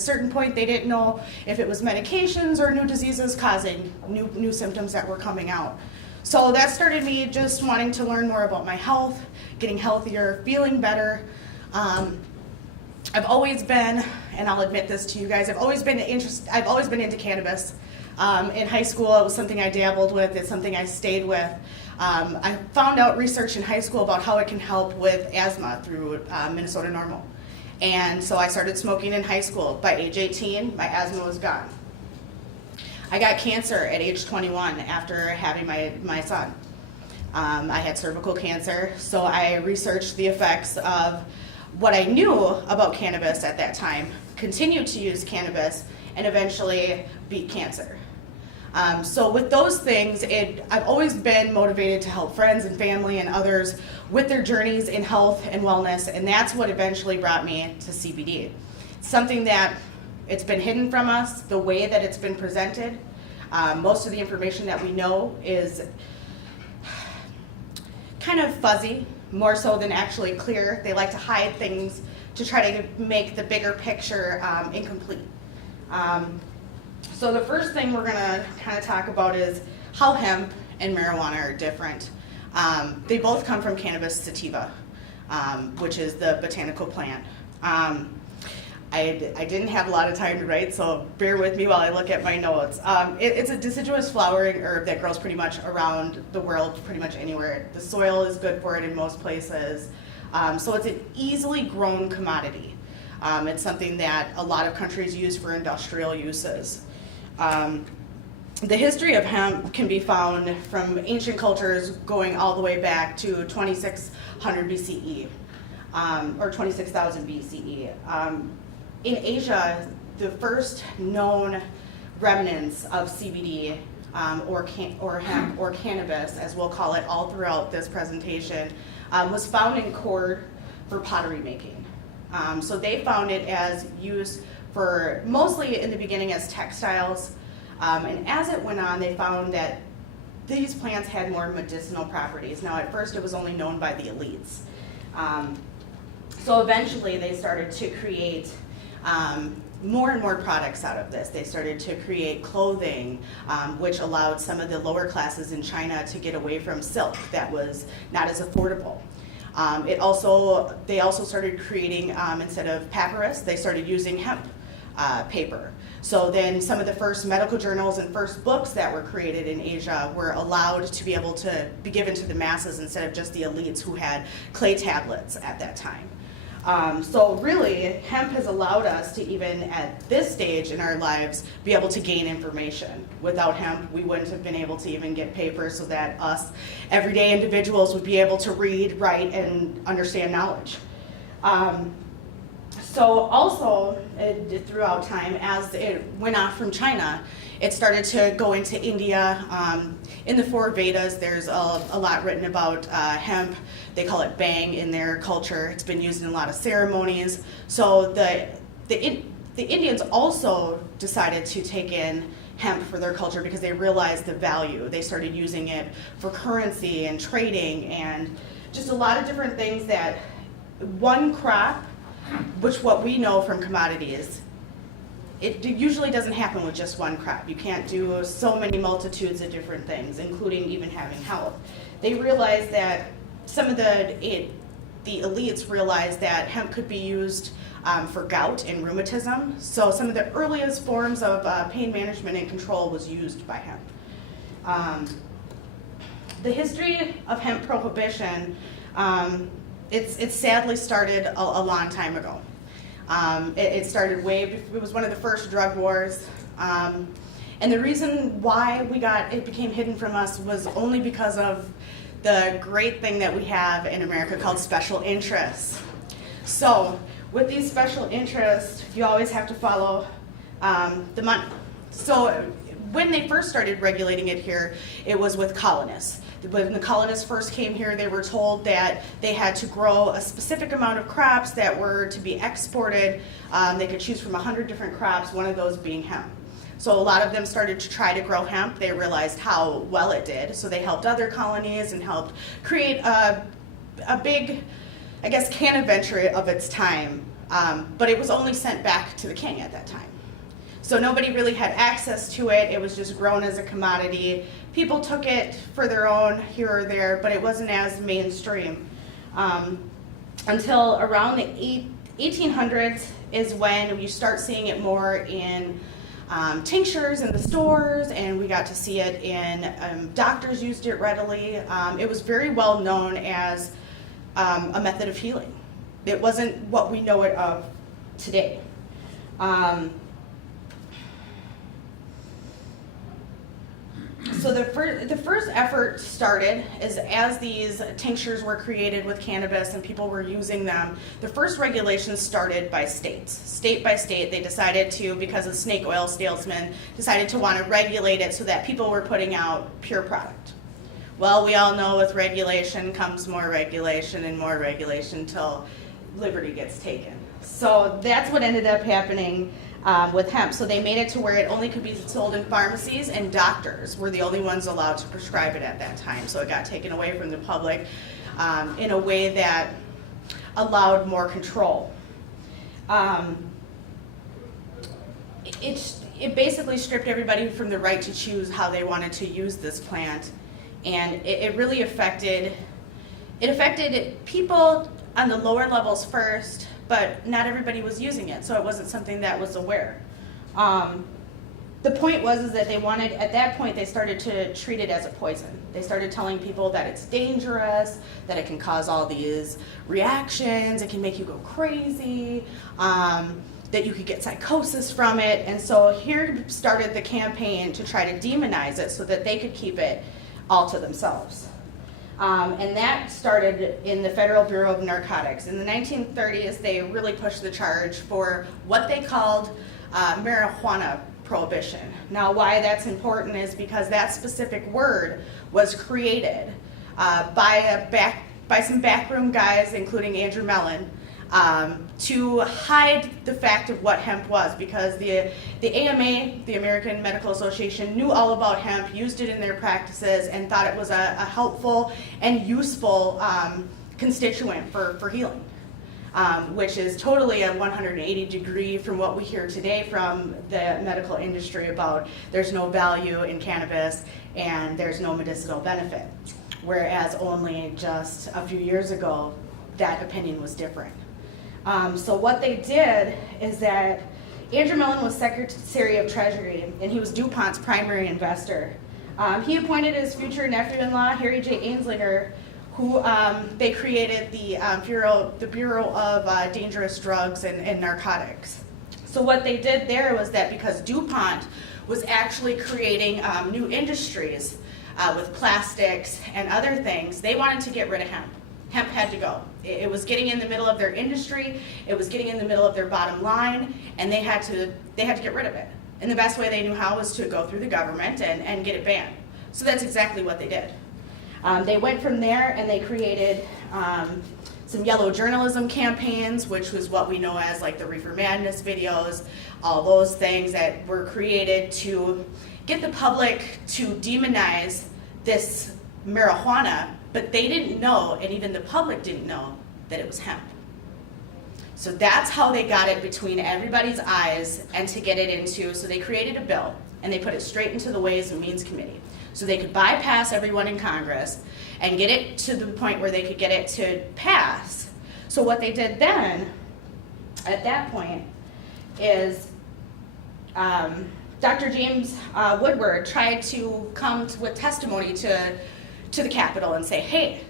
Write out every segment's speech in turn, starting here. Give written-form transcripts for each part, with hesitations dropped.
a certain point, they didn't know if it was medications or new diseases causing new symptoms that were coming out. So that started me just wanting to learn more about my health, getting healthier, feeling better. I've always been, and I'll admit this to you guys, I've always been into cannabis. In high school, it was something I dabbled with. It's something I stayed with. I found out research in high school about how it can help with asthma through Minnesota NORML. And so I started smoking in high school. By age 18, my asthma was gone. I got cancer at age 21 after having my son. I had cervical cancer, so I researched the effects of what I knew about cannabis at that time, continued to use cannabis, and eventually beat cancer. So with those things, I've always been motivated to help friends and family and others with their journeys in health and wellness, and that's what eventually brought me to CBD. Something that it's been hidden from us, the way that it's been presented. Most of the information that we know is kind of fuzzy, more so than actually clear. They like to hide things to try to make the bigger picture incomplete. So the first thing we're gonna kind of talk about is how hemp and marijuana are different. They both come from cannabis sativa, which is the botanical plant. I didn't have a lot of time to write, so bear with me while I look at my notes. It's a deciduous flowering herb that grows pretty much around the world, pretty much anywhere. The soil is good for it in most places. So it's an easily grown commodity. It's something that a lot of countries use for industrial uses. The history of hemp can be found from ancient cultures going all the way back to 2600 BCE, or 26,000 BCE. In Asia, the first known remnants of CBD or hemp or cannabis, as we'll call it all throughout this presentation, was found in cord for pottery making. So they found it as used for mostly in the beginning as textiles, and as it went on, they found that these plants had more medicinal properties. Now, at first, it was only known by the elites. So eventually, they started to create more and more products out of this. They started to create clothing, which allowed some of the lower classes in China to get away from silk that was not as affordable. They also started creating, instead of papyrus, they started using hemp paper. So then some of the first medical journals and first books that were created in Asia were allowed to be able to be given to the masses instead of just the elites who had clay tablets at that time. So really, hemp has allowed us to even at this stage in our lives be able to gain information. Without hemp, we wouldn't have been able to even get paper so that us everyday individuals would be able to read, write, and understand knowledge. So also, throughout time, as it went off from China, it started to go into India. In the four Vedas, there's a lot written about hemp. They call it bang in their culture. It's been used in a lot of ceremonies. So the Indians also decided to take in hemp for their culture because they realized the value. They started using it for currency and trading and just a lot of different things that one crop, which what we know from commodities, it usually doesn't happen with just one crop. You can't do so many multitudes of different things, including even having health. They realized that some of the elites realized that hemp could be used for gout and rheumatism. So some of the earliest forms of pain management and control was used by hemp. The history of hemp prohibition, it sadly started a long time ago. It started it was one of the first drug wars. And the reason why it became hidden from us was only because of the great thing that we have in America called special interests. So with these special interests, you always have to follow the money. So when they first started regulating it here, it was with colonists. When the colonists first came here, they were told that they had to grow a specific amount of crops that were to be exported. They could choose from 100 different crops, one of those being hemp. So a lot of them started to try to grow hemp. They realized how well it did, so they helped other colonies and helped create a big, I guess, can adventure of its time but it was only sent back to the king at that time. So nobody really had access to it. It was just grown as a commodity. People took it for their own here or there, but it wasn't as mainstream. Until around the 1800s is when you start seeing it more in tinctures in the stores, and we got to see it in, doctors used it readily. It was very well known as a method of healing. It wasn't what we know it of today. So the first effort started is as these tinctures were created with cannabis and people were using them, the first regulations started by states. State by state, they decided to, because of snake oil salesmen, decided to want to regulate it so that people were putting out pure product. Well, we all know with regulation comes more regulation and more regulation until liberty gets taken. So that's what ended up happening with hemp. So they made it to where it only could be sold in pharmacies, and doctors were the only ones allowed to prescribe it at that time. So it got taken away from the public in a way that allowed more control. It basically stripped everybody from the right to choose how they wanted to use this plant, and it really affected people on the lower levels first, but not everybody was using it, so it wasn't something that was aware. The point was that they wanted, at that point, they started to treat it as a poison. They started telling people that it's dangerous, that it can cause all these reactions, it can make you go crazy, that you could get psychosis from it, and so here started the campaign to try to demonize it so that they could keep it all to themselves. And that started in the Federal Bureau of Narcotics. In the 1930s, they really pushed the charge for what they called marijuana prohibition. Now, why that's important is because that specific word was created by some backroom guys, including Andrew Mellon, to hide the fact of what hemp was, because the AMA, the American Medical Association, knew all about hemp, used it in their practices, and thought it was a helpful and useful constituent for healing, which is totally a 180 degree from what we hear today from the medical industry about there's no value in cannabis and there's no medicinal benefit, whereas only just a few years ago that opinion was different. So what they did is that Andrew Mellon was Secretary of Treasury, and he was DuPont's primary investor. He appointed his future nephew-in-law, Harry J. Anslinger, who they created the Bureau of Dangerous Drugs and Narcotics. So what they did there was that because DuPont was actually creating new industries with plastics and other things, they wanted to get rid of hemp. Hemp had to go. It was getting in the middle of their industry, it was getting in the middle of their bottom line, and they had to get rid of it. And the best way they knew how was to go through the government and get it banned. So that's exactly what they did. They went from there and they created some yellow journalism campaigns, which was what we know as like the Reefer Madness videos, all those things that were created to get the public to demonize this marijuana, but they didn't know, and even the public didn't know, that it was hemp. So that's how they got it between everybody's eyes and to get it into, so they created a bill and they put it straight into the Ways and Means Committee. So they could bypass everyone in Congress and get it to the point where they could get it to pass. So what they did then, at that point, is Dr. James Woodward tried to come with testimony to the Capitol and say, hey,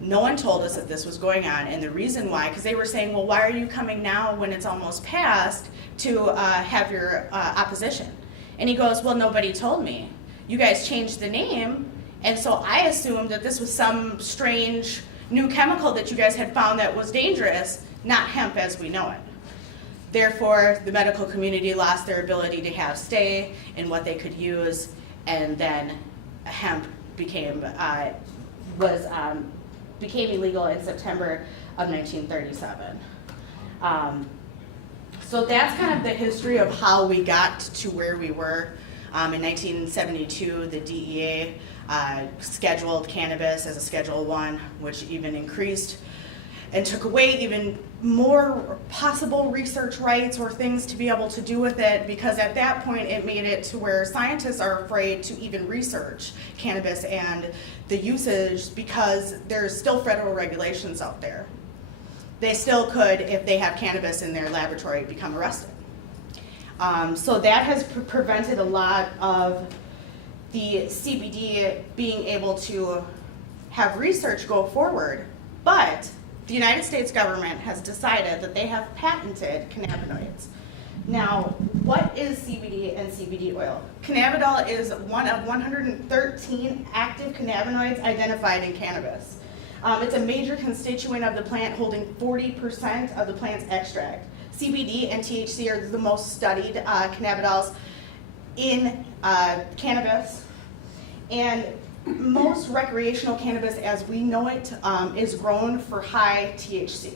no one told us that this was going on, and the reason why, because they were saying, well, why are you coming now when it's almost passed to have your opposition? And he goes, well, nobody told me. You guys changed the name, and so I assumed that this was some strange new chemical that you guys had found that was dangerous, not hemp as we know it. Therefore, the medical community lost their ability to have say in what they could use, and then hemp became illegal in September of 1937. So that's kind of the history of how we got to where we were. In 1972, the DEA scheduled cannabis as a Schedule I, which even increased and took away even more possible research rights or things to be able to do with it, because at that point it made it to where scientists are afraid to even research cannabis and the usage, because there's still federal regulations out there. They still could, if they have cannabis in their laboratory, become arrested. So that has prevented a lot of the CBD being able to have research go forward, but the United States government has decided that they have patented cannabinoids. Now, what is CBD and CBD oil? Cannabidiol is one of 113 active cannabinoids identified in cannabis. It's a major constituent of the plant, holding 40% of the plant's extract. CBD and THC are the most studied cannabinoids in cannabis, and most recreational cannabis as we know it is grown for high THC.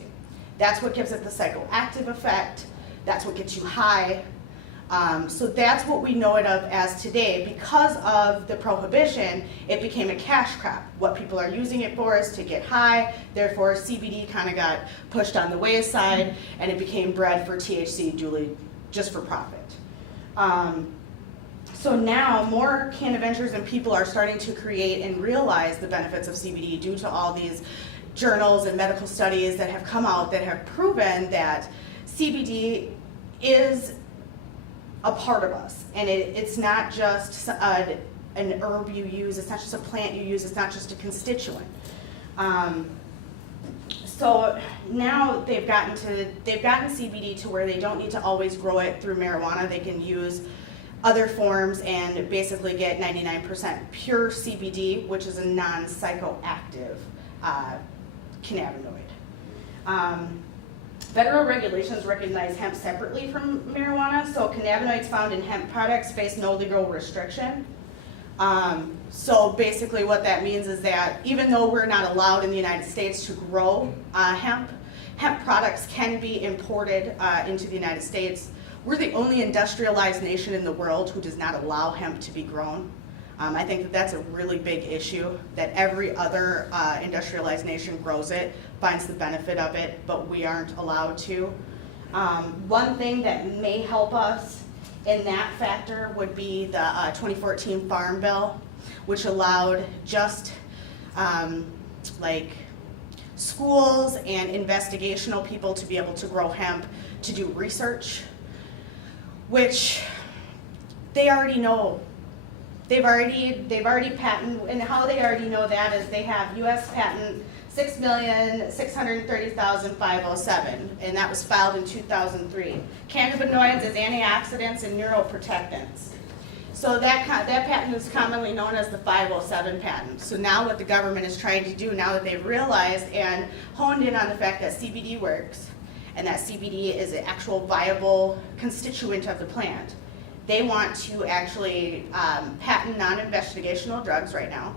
That's what gives it the psychoactive effect. That's what gets you high. So that's what we know it of as today. Because of the prohibition, it became a cash crop. What people are using it for is to get high. Therefore, CBD kind of got pushed on the wayside, and it became bred for THC just for profit. So now more cannaventures and people are starting to create and realize the benefits of CBD due to all these journals and medical studies that have come out that have proven that CBD is a part of us, and it's not just an herb you use, it's not just a plant you use, it's not just a constituent. So now they've gotten CBD to where they don't need to always grow it through marijuana. They can use other forms and basically get 99% pure CBD, which is a non-psychoactive cannabinoid. Federal regulations recognize hemp separately from marijuana, so cannabinoids found in hemp products face no legal restriction. So basically what that means is that even though we're not allowed in the United States to grow hemp products can be imported into the United States. We're the only industrialized nation in the world who does not allow hemp to be grown. I think that that's a really big issue, that every other industrialized nation grows it, finds the benefit of it, but we aren't allowed to. One thing that may help us in that factor would be the 2014 Farm Bill, which allowed just like schools and investigational people to be able to grow hemp to do research, which they already know. They've already patented, and how they already know that is they have U.S. patent 6,630,507, and that was filed in 2003. Cannabinoids as antioxidants and neuroprotectants. So that patent is commonly known as the 507 patent. So now what the government is trying to do, now that they've realized and honed in on the fact that CBD works, and that CBD is an actual viable constituent of the plant, they want to actually patent non-investigational drugs right now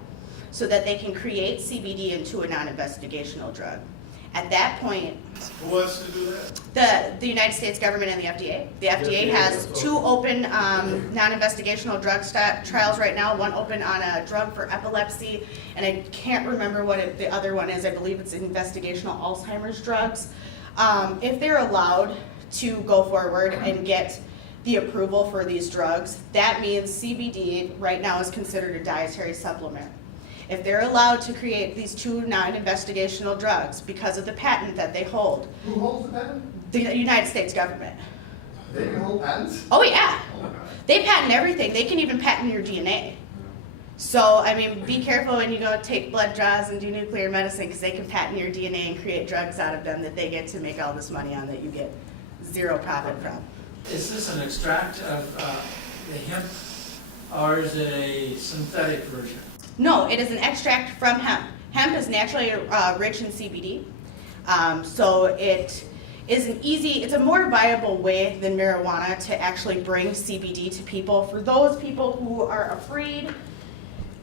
so that they can create CBD into a non-investigational drug. At that point, who wants to do that? The United States government and the FDA. The FDA has two open non-investigational drug trials right now, one open on a drug for epilepsy, and I can't remember what the other one is. I believe it's investigational Alzheimer's drugs. If they're allowed to go forward and get the approval for these drugs, that means CBD right now is considered a dietary supplement. If they're allowed to create these two non-investigational drugs because of the patent that they hold. Who holds the patent? The United States government. They can hold patents? Oh yeah. Oh my God. They patent everything. They can even patent your DNA. So, I mean, be careful when you go take blood draws and do nuclear medicine, because they can patent your DNA and create drugs out of them that they get to make all this money on that you get zero profit from. Is this an extract of the hemp, or is it a synthetic version? No, it is an extract from hemp. Hemp is naturally rich in CBD, so it is it's a more viable way than marijuana to actually bring CBD to people. For those people who are afraid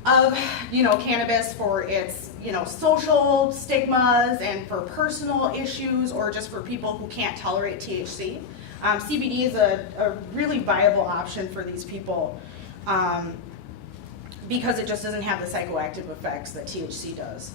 of, cannabis for its, social stigmas and for personal issues, or just for people who can't tolerate THC, CBD is a really viable option for these people. Because it just doesn't have the psychoactive effects that THC does.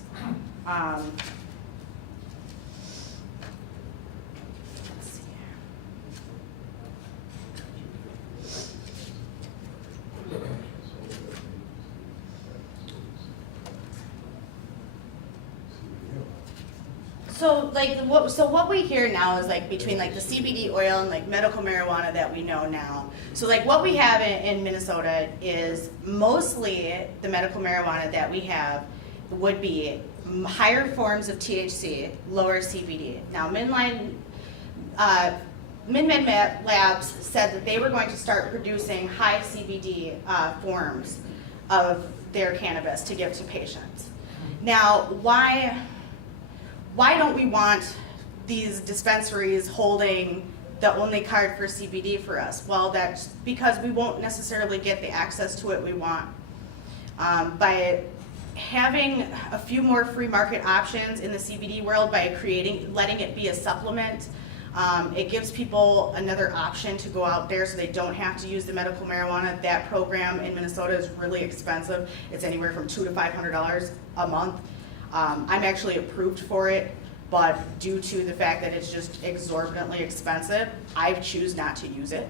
So what we hear now is like between like the CBD oil and like medical marijuana that we know now. So like what we have in Minnesota is mostly the medical marijuana that we have would be higher forms of THC, lower CBD. Now MinMed Labs said that they were going to start producing high CBD forms of their cannabis to give to patients. Now, why don't we want these dispensaries holding the only card for CBD for us? Well, that's because we won't necessarily get the access to it we want. By having a few more free market options in the CBD world, by letting it be a supplement, it gives people another option to go out there so they don't have to use the medical marijuana. That program in Minnesota is really expensive. It's anywhere from $200 to $500 a month. I'm actually approved for it, but due to the fact that it's just exorbitantly expensive, I choose not to use it.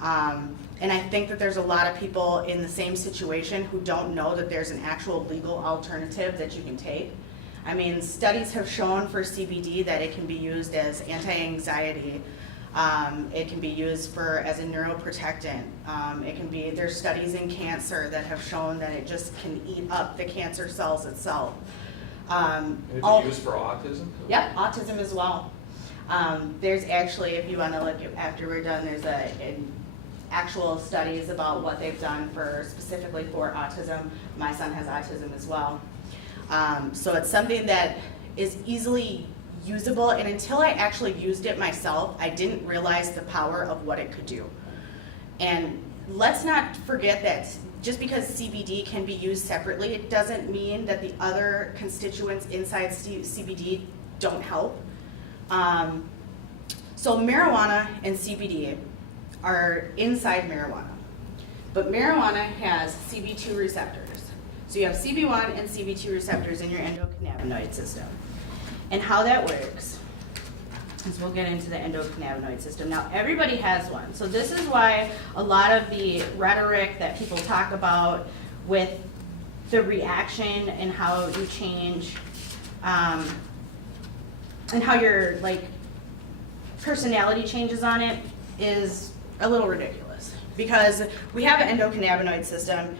And I think that there's a lot of people in the same situation who don't know that there's an actual legal alternative that you can take. I mean, studies have shown for CBD that it can be used as anti-anxiety. It can be used as a neuroprotectant. There's studies in cancer that have shown that it just can eat up the cancer cells itself. Can it be used for autism? Yep, autism as well. There's actually, if you want to look after we're done, there's actual studies about what they've done specifically for autism. My son has autism as well. So it's something that is easily usable, and until I actually used it myself, I didn't realize the power of what it could do. And let's not forget that just because CBD can be used separately, it doesn't mean that the other constituents inside CBD don't help. So marijuana and CBD are inside marijuana, but marijuana has CB2 receptors. So you have CB1 and CB2 receptors in your endocannabinoid system. And how that works is we'll get into the endocannabinoid system. Now, everybody has one. So this is why a lot of the rhetoric that people talk about with the reaction and how you change and how your personality changes on it is a little ridiculous, because we have an endocannabinoid system.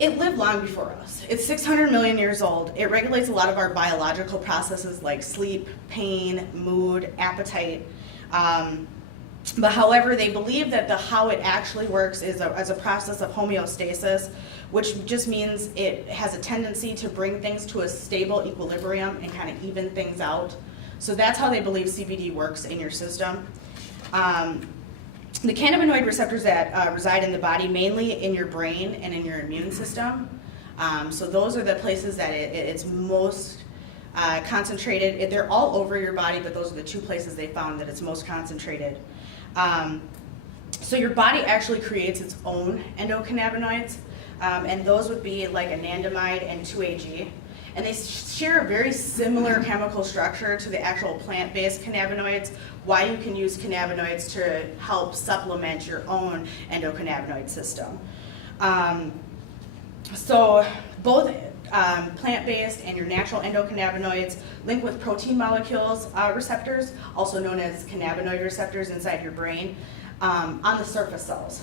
It lived long before us. It's 600 million years old. It regulates a lot of our biological processes like sleep, pain, mood, appetite. But however, they believe that how it actually works is as a process of homeostasis, which just means it has a tendency to bring things to a stable equilibrium and kind of even things out. So that's how they believe CBD works in your system. The cannabinoid receptors that reside in the body, mainly in your brain and in your immune system. So those are the places that it's most concentrated. They're all over your body, but those are the two places they found that it's most concentrated. So your body actually creates its own endocannabinoids, and those would be like anandamide and 2-AG. And they share a very similar chemical structure to the actual plant-based cannabinoids, why you can use cannabinoids to help supplement your own endocannabinoid system. So both plant-based and your natural endocannabinoids link with protein molecules receptors, also known as cannabinoid receptors inside your brain, on the surface cells.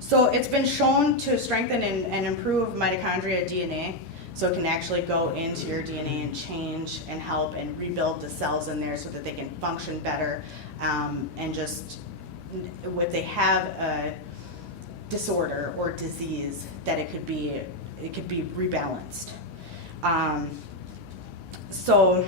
So it's been shown to strengthen and improve mitochondria DNA. So it can actually go into your DNA and change and help and rebuild the cells in there so that they can function better. And just if they have a disorder or disease, that it could be rebalanced. So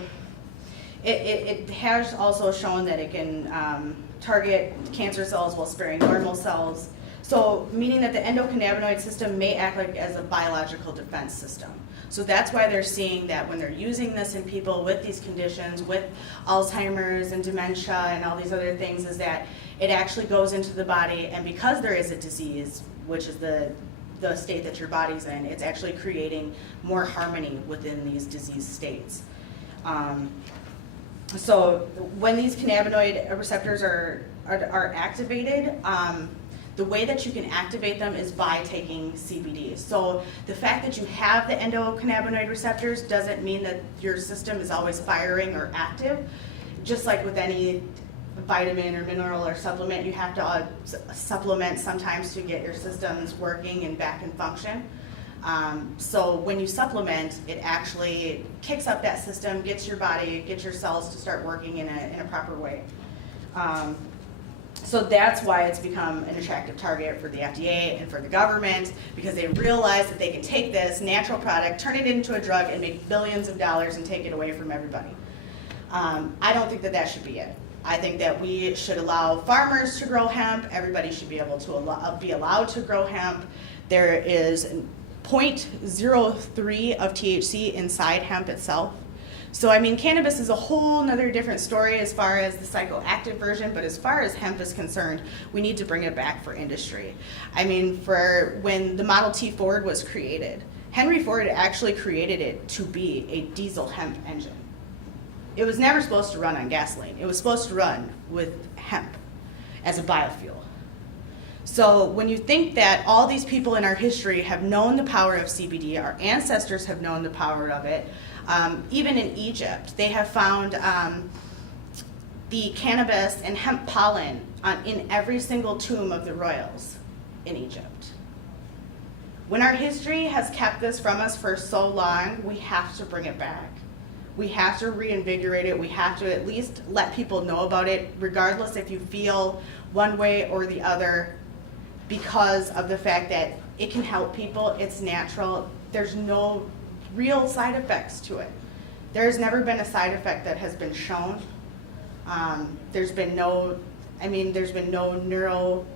it has also shown that it can target cancer cells while sparing normal cells. So meaning that the endocannabinoid system may act like as a biological defense system. So that's why they're seeing that when they're using this in people with these conditions, with Alzheimer's and dementia and all these other things, is that it actually goes into the body, and because there is a disease, which is the state that your body's in, it's actually creating more harmony within these disease states. So when these cannabinoid receptors are activated, The way that you can activate them is by taking CBD. So the fact that you have the endocannabinoid receptors doesn't mean that your system is always firing or active. Just like with any vitamin or mineral or supplement, you have to supplement sometimes to get your systems working and back in function. So when you supplement, it actually kicks up that system, gets your body, gets your cells to start working in a proper way. So that's why it's become an attractive target for the FDA and for the government, because they realize that they can take this natural product, turn it into a drug, and make billions of dollars and take it away from everybody. I don't think that that should be it. I think that we should allow farmers to grow hemp. Everybody should be able to be allowed to grow hemp. There is 0.03 of THC inside hemp itself. So I mean, cannabis is a whole nother different story as far as the psychoactive version, but as far as hemp is concerned, we need to bring it back for industry. I mean, for when the Model T Ford was created, Henry Ford actually created it to be a diesel hemp engine. It was never supposed to run on gasoline. It was supposed to run with hemp as a biofuel. So when you think that all these people in our history have known the power of CBD, our ancestors have known the power of it, even in Egypt, they have found the cannabis and hemp pollen in every single tomb of the royals in Egypt. When our history has kept this from us for so long, we have to bring it back. We have to reinvigorate it. We have to at least let people know about it, regardless if you feel one way or the other, because of the fact that it can help people, it's natural, there's no real side effects to it. There's never been a side effect that has been shown. There's been no neuro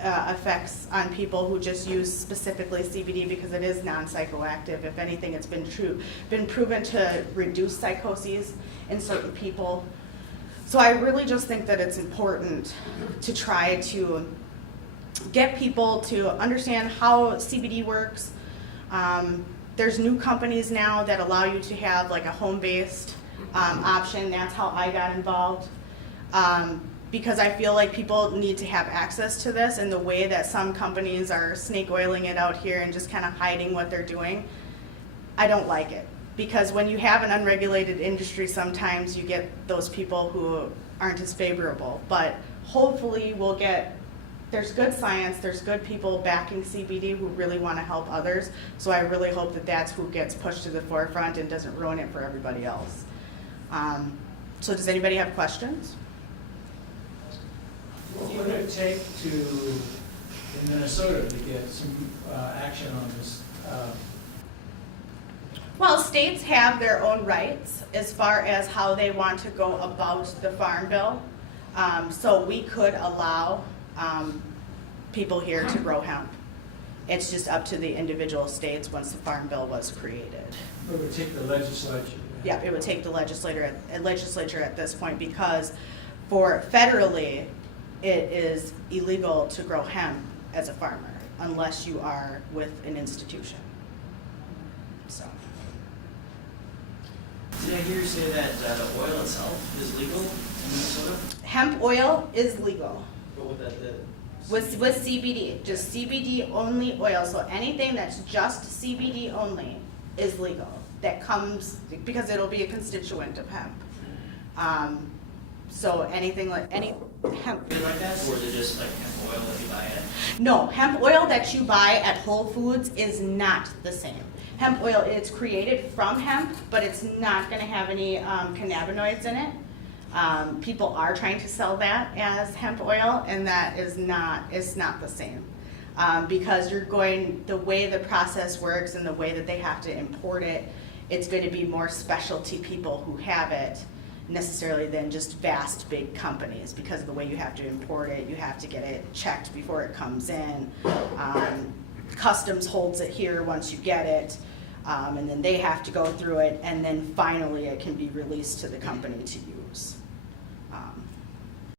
effects on people who just use specifically CBD because it is non-psychoactive. If anything, it's been proven to reduce psychoses in certain people. So I really just think that it's important to try to get people to understand how CBD works. There's new companies now that allow you to have like a home-based option. That's how I got involved. Because I feel like people need to have access to this, and the way that some companies are snake oiling it out here and just kind of hiding what they're doing, I don't like it. Because when you have an unregulated industry, sometimes you get those people who aren't as favorable. But hopefully there's good science, there's good people backing CBD who really want to help others. So I really hope that that's who gets pushed to the forefront and doesn't ruin it for everybody else. So does anybody have questions? What would it take in Minnesota to get some action on this? Well, states have their own rights as far as how they want to go about the Farm Bill. So we could allow people here to grow hemp. It's just up to the individual states once the Farm Bill was created. It would take the legislature. Yeah, it would take the legislature at this point, because for federally, it is illegal to grow hemp as a farmer unless you are with an institution. So. Did I hear you say that the oil itself is legal in Minnesota? Hemp oil is legal. What would that do? With CBD, just CBD only oil. So anything that's just CBD only is legal. That comes, because it'll be a constituent of hemp. So anything like any hemp. Like that, or is it just like hemp oil that you buy it? No, hemp oil that you buy at Whole Foods is not the same. Hemp oil, it's created from hemp, but it's not going to have any cannabinoids in it. People are trying to sell that as hemp oil, and that is not the same. Because the way the process works and the way that they have to import it, it's going to be more specialty people who have it necessarily than just vast big companies, because of the way you have to import it. You have to get it checked before it comes in. Customs holds it here once you get it, and then they have to go through it, and then finally it can be released to the company to use.